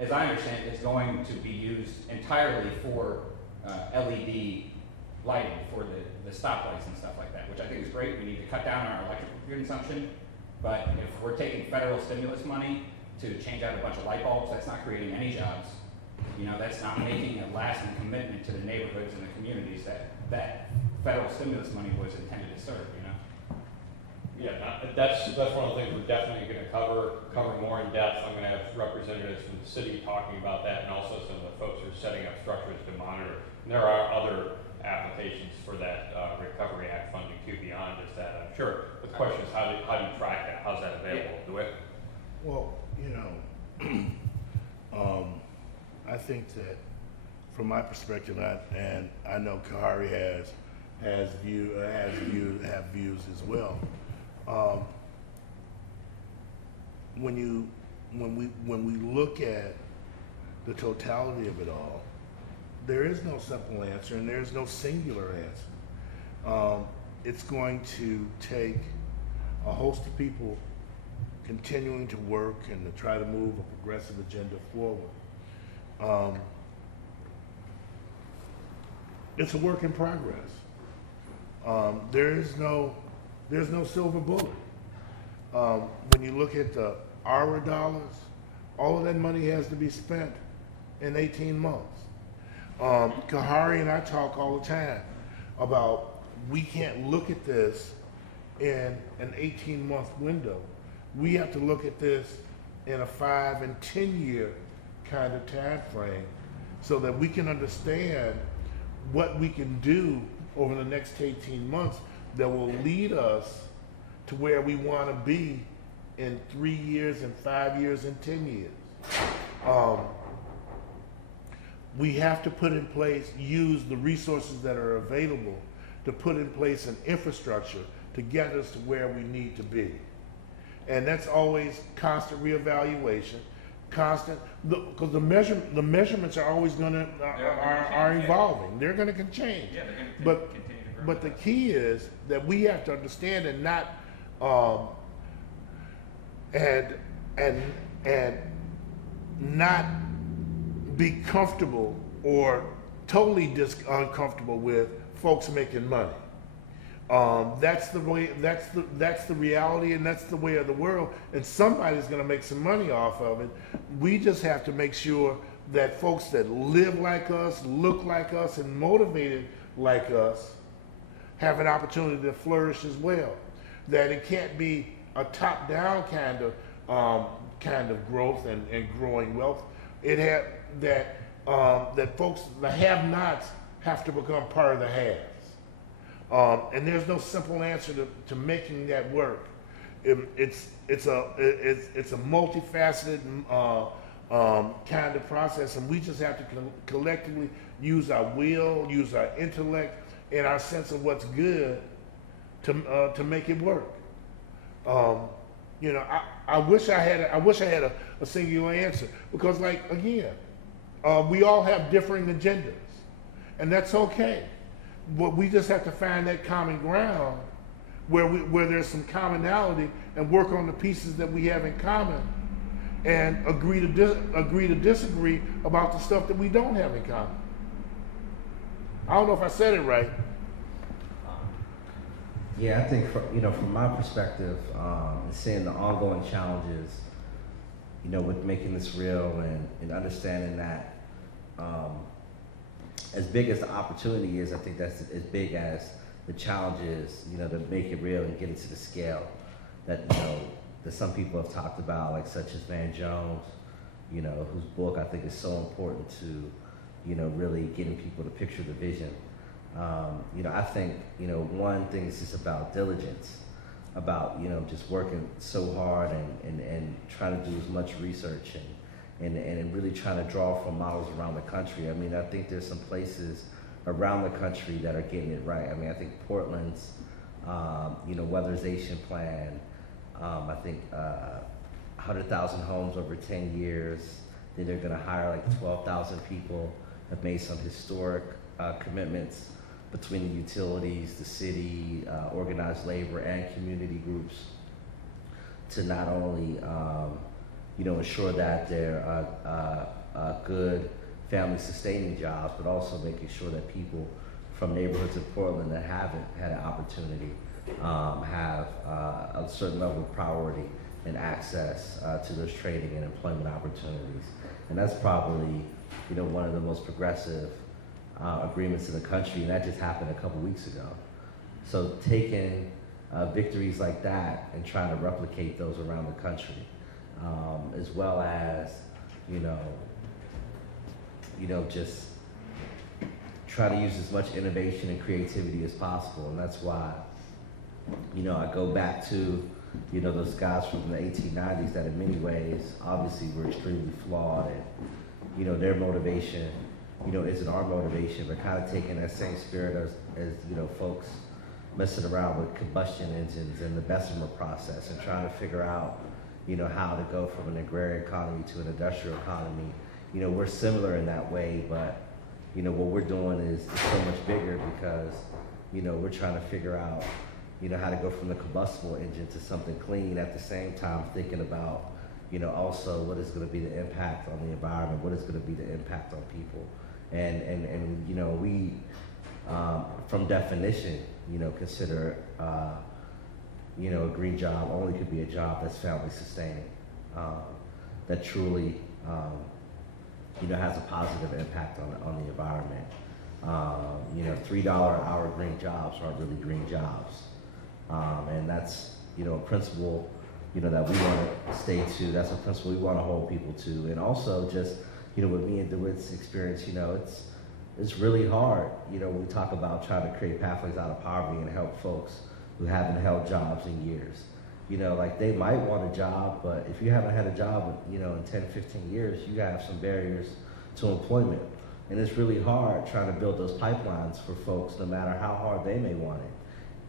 as I understand it, is going to be used entirely for LED lighting for the stoplights and stuff like that, which I think is great. We need to cut down our electrical consumption, but if we're taking federal stimulus money to change out a bunch of light bulbs, that's not creating any jobs. You know, that's not making a lasting commitment to the neighborhoods and the communities that federal stimulus money was intended to serve, you know? Yeah, that's one of the things we're definitely going to cover more in depth. I'm going to have representatives from the city talking about that, and also some of the folks who are setting up structures to monitor. And there are other applications for that Recovery Act funding too, beyond just that, I'm sure. But the question is, how do you track that? How's that available? Do it? Well, you know, I think that from my perspective, and I know Kahari have views as well. When we look at the totality of it all, there is no simple answer and there is no singular answer. It's going to take a host of people continuing to work and to try to move a progressive agenda forward. It's a work in progress. There's no silver bullet. When you look at the ARA dollars, all of that money has to be spent in 18 months. Kahari and I talk all the time about we can't look at this in an 18-month window. We have to look at this in a 5 and 10 year kind of time frame so that we can understand what we can do over the next 18 months that will lead us to where we want to be in 3 years and 5 years and 10 years. We have to put in place, use the resources that are available to put in place an infrastructure to get us to where we need to be. And that's always constant reevaluation, constant, because the measurements are always are evolving. They're going to change. Yeah, they're going to continue to grow. But the key is that we have to understand and not and not be comfortable or totally uncomfortable with folks making money. That's the way. That's the reality, and that's the way of the world. And somebody's going to make some money off of it. We just have to make sure that folks that live like us, look like us, and motivated like us have an opportunity to flourish as well. That it can't be a top-down kind of growth and growing wealth. It had that folks, the have-nots, have to become part of the haves. And there's no simple answer to making that work. It's a multifaceted kind of process, and we just have to collectively use our will, use our intellect, and our sense of what's good to make it work. You know, I wish I had a singular answer, because, like, again, we all have differing agendas, and that's okay. But we just have to find that common ground where there's some commonality and work on the pieces that we have in common, and agree to disagree about the stuff that we don't have in common. I don't know if I said it right. Yeah, I think from my perspective, and seeing the ongoing challenges, with making this real and understanding that as big as the opportunity is, I think that's as big as the challenge is, to make it real and get it to the scale that some people have talked about, like such as Van Jones, whose book I think is so important to, really getting people to picture the vision. I think, one thing is just about diligence, about, just working so hard and trying to do as much research and really trying to draw from models around the country. I mean, I think there's some places around the country that are getting it right. I mean, I think Portland's, weatherization plan, I think 100,000 homes over 10 years. Then they're gonna hire like 12,000 people, have made some historic commitments between the utilities, the city, organized labor, and community groups to not only ensure that they're good family-sustaining jobs, but also making sure that people from neighborhoods in Portland that haven't had an opportunity have a certain level of priority and access to those training and employment opportunities. And that's probably, one of the most progressive agreements in the country, and that just happened a couple weeks ago. So taking victories like that and trying to replicate those around the country, as well as, just try to use as much innovation and creativity as possible. And that's why, I go back to, those guys from the 1890s that in many ways, obviously were extremely flawed, and, their motivation, isn't our motivation, but kind of taking that same spirit as folks messing around with combustion engines and the Bessemer process and trying to figure out, how to go from an agrarian economy to an industrial economy. We're similar in that way, but, what we're doing is so much bigger because, we're trying to figure out, how to go from the combustible engine to something clean at the same time thinking about, also what is going to be the impact on the environment, what is going to be the impact on people. And we, from definition, consider, a green job only could be a job that's family sustaining, that truly, has a positive impact on the environment. $3 an hour green jobs aren't really green jobs. And that's, a principle, that we want to stay to. That's a principle we want to hold people to. And also just, with me and DeWitt's experience, it's really hard, when we talk about trying to create pathways out of poverty and help folks who haven't held jobs in years. Like they might want a job, but if you haven't had a job, in 10, 15 years, you have some barriers to employment. And it's really hard trying to build those pipelines for folks, no matter how hard they may want it.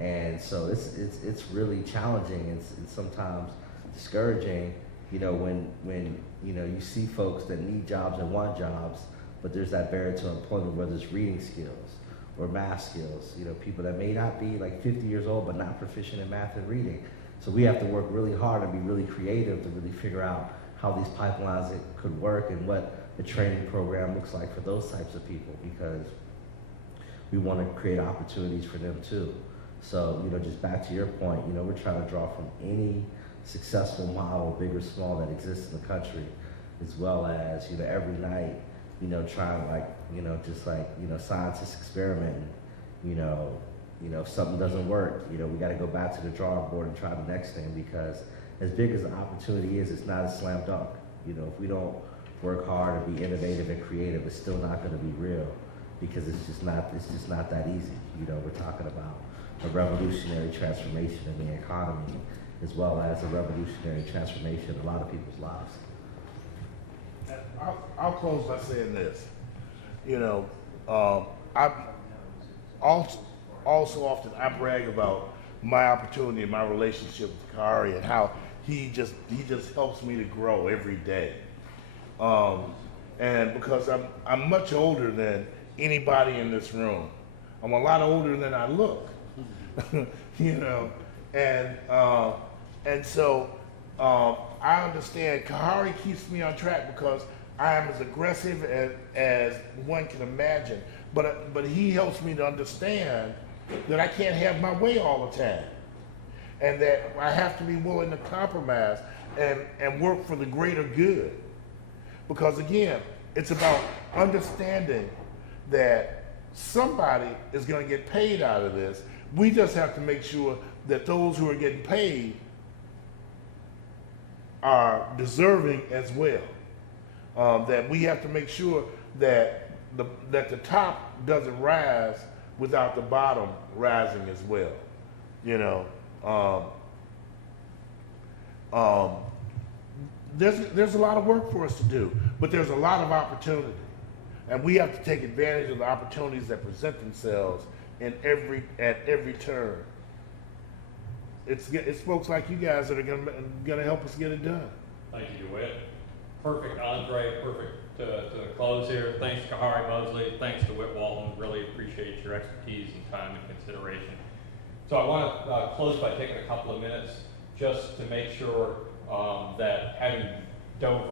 And so it's really challenging and sometimes discouraging, when you see folks that need jobs and want jobs, but there's that barrier to employment, whether it's reading skills or math skills, people that may not be like 50 years old but not proficient in math and reading. So we have to work really hard and be really creative to really figure out how these pipelines could work and what the training program looks like for those types of people, because we want to create opportunities for them too. So, just back to your point, we're trying to draw from any successful model, big or small, that exists in the country, as well as, every night, trying scientists experimenting, if something doesn't work, we got to go back to the drawing board and try the next thing, because as big as the opportunity is, it's not a slam dunk. If we don't work hard and be innovative and creative, it's still not going to be real, because it's just not that easy. We're talking about a revolutionary transformation in the economy, as well as a revolutionary transformation in a lot of people's lives. I'll close by saying this. I also often I brag about my opportunity and my relationship with Kahari and how he just helps me to grow every day. And because I'm much older than anybody in this room. I'm a lot older than I look. And so I understand Kahari keeps me on track because I am as aggressive as one can imagine. But he helps me to understand that I can't have my way all the time, and that I have to be willing to compromise and work for the greater good. Because again, it's about understanding that somebody is going to get paid out of this. We just have to make sure that those who are getting paid are deserving as well. That we have to make sure that the top doesn't rise without the bottom rising as well. There's a lot of work for us to do, but there's a lot of opportunity, and we have to take advantage of the opportunities that present themselves at every turn. It's folks like you guys that are gonna help us get it done. Thank you, DeWitt. Perfect entree, perfect to close here. Thanks, Kahari Mosley. Thanks to DeWitt Walton. Really appreciate your expertise and time and consideration. So I want to close by taking a couple of minutes just to make sure that having don't